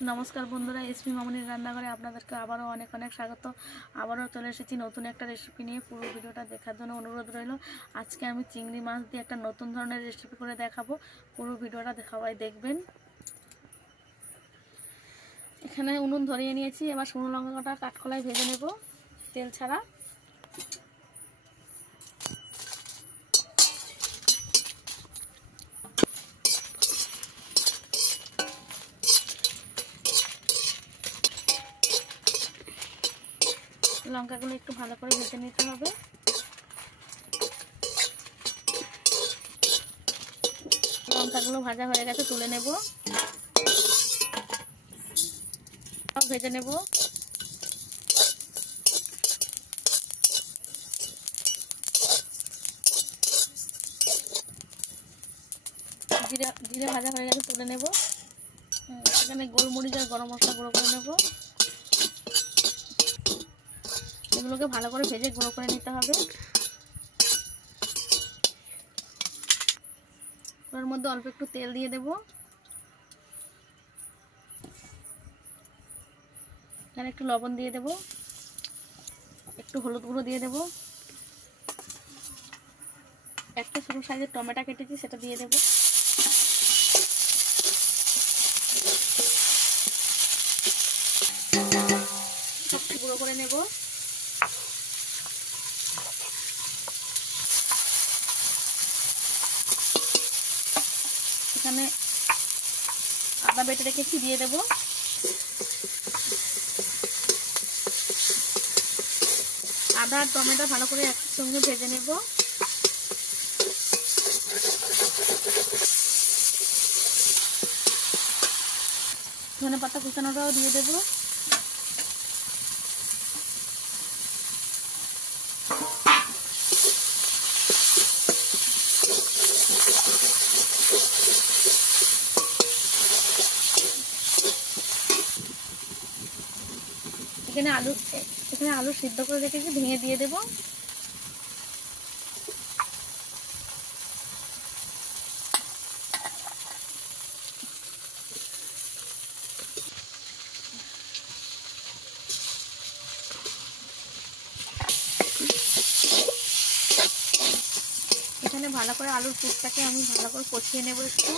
নমস্কার বন্ধুরা, এসপি মামনির রান্নাঘরে আপনাদেরকে আবারও অনেক অনেক স্বাগত। আবারও চলে এসেছি নতুন একটা রেসিপি নিয়ে। পুরো ভিডিওটা দেখার জন্য অনুরোধ রইল। আজকে আমি চিংড়ি মাছ দিয়ে একটা নতুন ধরনের রেসিপি করে দেখাবো। পুরো ভিডিওটা সবাই দেখবেন। এখানে উনুন ধরিয়ে নিয়েছি। এবার শুকনো লঙ্কাটা কাঠখোলায় ভেজে নেব তেল ছাড়া। লঙ্কাগুলো একটু ভালো করে ভেজে নিতে হবে। লঙ্কাগুলো ভাজা হয়ে গেছে, তুলে নেব। ভেজে নেব। জিরে ভাজা হয়ে গেছে, তুলে নেব। এখানে গোলমরিচ আর গরম মশলা গুঁড়ো করে নেব। এগুলোকে ভালো করে ভেজে গুঁড়ো করে নিতে হবে। ওর মধ্যে অল্প একটু তেল দিয়ে দেব। এখানে একটু লবণ দিয়ে দেব, একটু হলুদ গুঁড়ো দিয়ে দেব, একটা ছোট সাইজের টমেটো কেটেছি সেটা দিয়ে দেব। সবটি গুঁড়ো করে নেব। এখানে আদা বেটে রেখেছি, দিয়ে দেব। আদা আর টমেটো ভালো করে একসঙ্গে ভেজে নেব। ধনেপাতা কুচানোটাও দিয়ে দেব। এখানে আলু সিদ্ধ করে রেখেছি, ভেঙে দিয়ে দেব। এখানে ভালো করে আলুর পুরটাকে আমি ভালো করে কষিয়ে নেব একটু।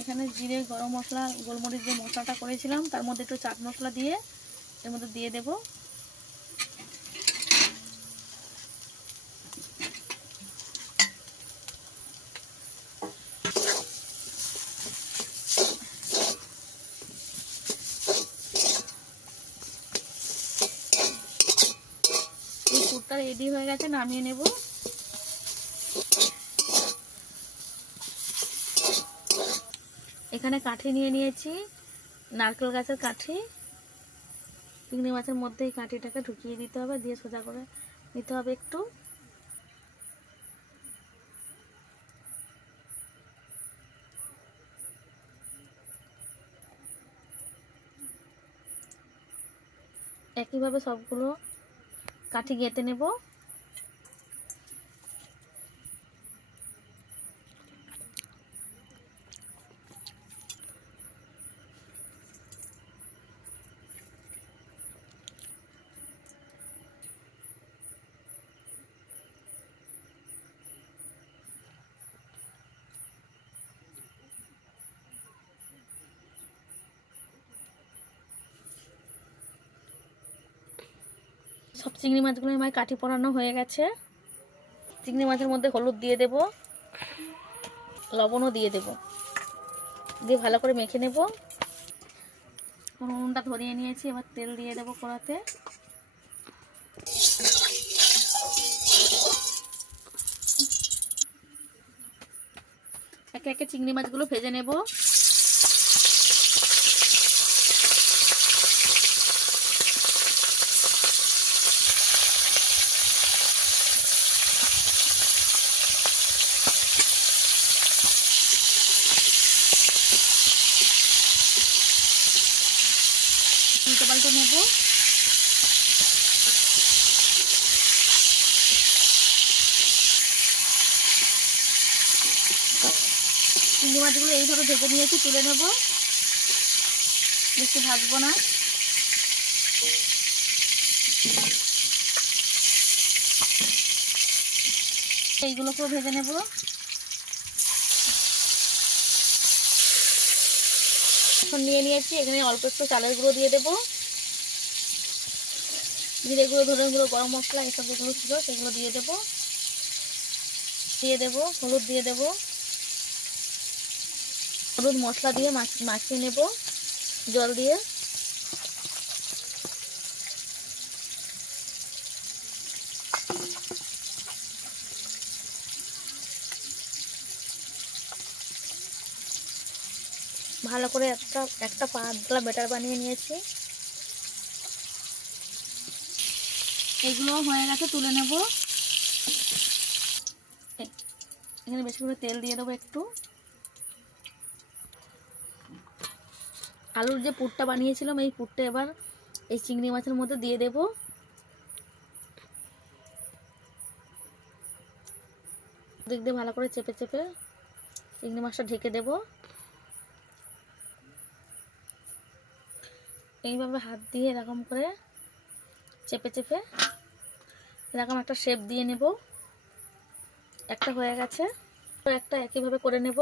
এখানে জিরে, গরম মশলা, গোলমরিচ যে মশলাটা করেছিলাম তার মধ্যে একটু চাট মশলা দিয়ে এর মধ্যে দিয়ে দেব। এই পুরটা রেডি হয়ে গেছে, নামিয়ে নেব। এখানে কাঠি নিয়ে নিয়েছি, নারকেল গাছের কাঠি। চিংড়ি মাছের মধ্যে এই কাঠিটাকে ঢুকিয়ে দিতে হবে, দিয়ে সোজা করে নিতে হবে একটু। একইভাবে সবগুলো কাঠি গেঁথে নেব। সব চিংড়ি মাছগুলো আমার কাঠি পরানো হয়ে গেছে। চিংড়ি মাছের মধ্যে হলুদ দিয়ে দেব, লবণও দিয়ে দেব, দিয়ে ভালো করে মেখে নেব। উনুনটা ধরিয়ে নিয়েছি, এবার তেল দিয়ে দেব কড়াতে। একে একে চিংড়ি মাছগুলো ভেজে নেব। চিংড়ি মাছগুলো এইভাবে ভেজে নিয়েছি, তুলে নেব, বেশি ভাজবো না। এইগুলোকেও ভেজে নেব। এখন নিয়ে নিয়েছি, এখানে অল্প একটু চালের গুঁড়ো দিয়ে দেবো, জিরে গুঁড়ো, ধনে গুঁড়ো, গরম মশলা এসব যেগুলো ছিল সেগুলো দিয়ে দেবো। হলুদ দিয়ে দেবো, হলুদ মশলা দিয়ে মাখিয়ে নেব জল দিয়ে। ভালো করে একটা পাতলা ব্যাটার বানিয়ে নিয়েছি। এগুলো হয়ে গেছে, তুলে নেব। এখানে বেশি করে তেল দিয়ে দেবো একটু। আলুর যে পুরটা বানিয়েছিলাম এই পুরটা এবার এই চিংড়ি মাছের মধ্যে দিয়ে দেব। দিক দিয়ে ভালো করে চেপে চেপে চিংড়ি মাছটা ঢেকে দেব। এইভাবে হাত দিয়ে এরকম করে চেপে চেপে এরকম একটা শেপ দিয়ে নেব। একটা হয়ে গেছে, একটা একইভাবে করে নেব।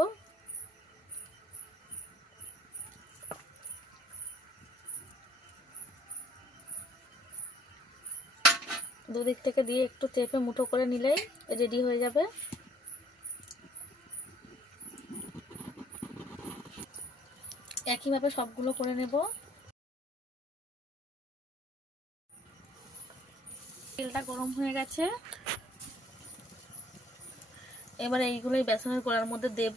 দুদিক থেকে দিয়ে একটু চেপে মুঠো করে নিলেই রেডি হয়ে যাবে। একইভাবে সবগুলো করে নেব। তেলটা গরম হয়ে গেছে, এবার এইগুলোই বেসনের গোলার মধ্যে দেব।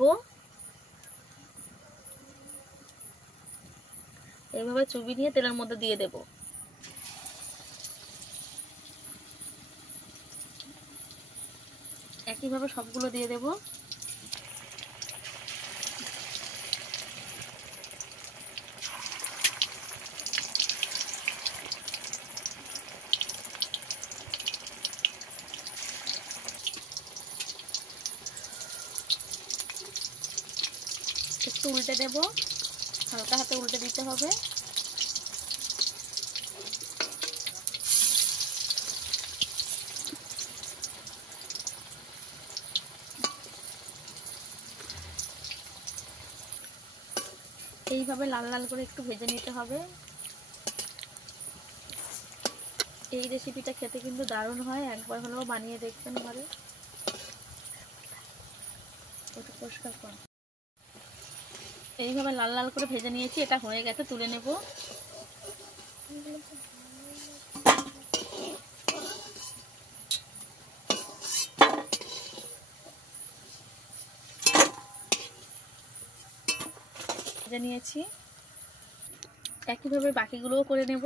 এইভাবে চুবি নিয়ে তেলের মধ্যে দিয়ে দেব। একইভাবে সবগুলো দিয়ে দেব। একটু উল্টে দেব, হালকা হাতে উল্টে দিতে হবে। এইভাবে লাল লাল করে একটু ভেজে নিতে হবে। এই রেসিপিটা খেতে কিন্তু দারুণ হয়, একবার হলেও বানিয়ে দেখবেন ঘরে। ওটা পরিষ্কার কর। এইভাবে লাল লাল করে ভেজে নিয়েছি, এটা হয়ে গেছে, তুলে নেব। ভেজে নিয়েছি, একইভাবে বাকিগুলোও করে নেব।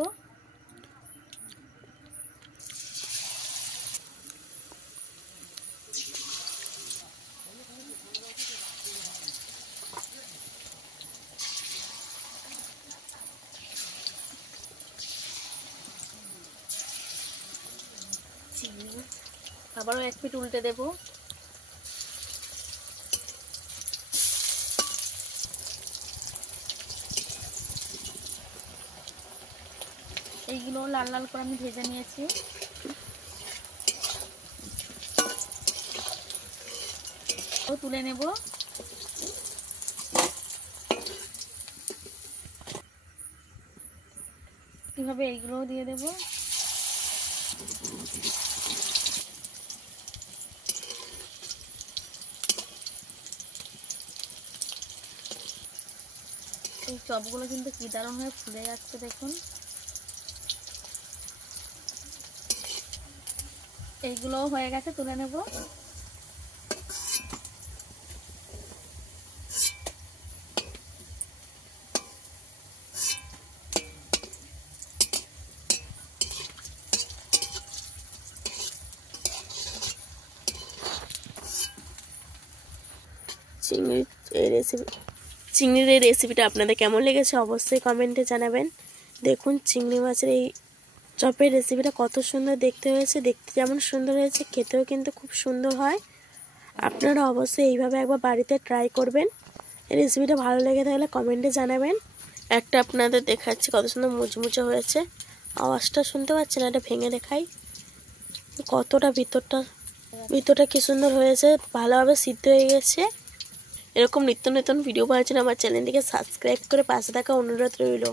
আবারও এক পিঠ উল্টে দেব। এইগুলো লাল লাল করে আমি ভেজে নিয়েছি। ও তুলে নেব। কিভাবে এইগুলোও দিয়ে দেব। এই চপগুলো কিন্তু কি দারুণ হয়ে ফুলে যাচ্ছে দেখুন। এইগুলোও হয়ে গেছে, তুলে নেব। চিংড়ির এই রেসিপিটা আপনাদের কেমন লেগেছে অবশ্যই কমেন্টে জানাবেন। দেখুন চিংড়ি মাছের এই চপের রেসিপিটা কত সুন্দর দেখতে হয়েছে, দেখতে যেমন সুন্দর হয়েছে খেতেও কিন্তু খুব সুন্দর হয়। আপনারা অবশ্যই এইভাবে একবার বাড়িতে ট্রাই করবেন। এই রেসিপিটা ভালো লেগে থাকলে কমেন্টে জানাবেন। একটা আপনাদের দেখাচ্ছি কত সুন্দর মুচমুচে হয়েছে। আওয়াজটা শুনতে পাচ্ছেন? এটা ভেঙে দেখাই কতটা ভিতরটা কি সুন্দর হয়েছে, ভালোভাবে সিদ্ধ হয়ে গেছে। এরকম নিত্য নতুন ভিডিও পাওয়ার জন্য আমার চ্যানেলটিকে সাবস্ক্রাইব করে পাশে থাকা অনুরোধ রইল।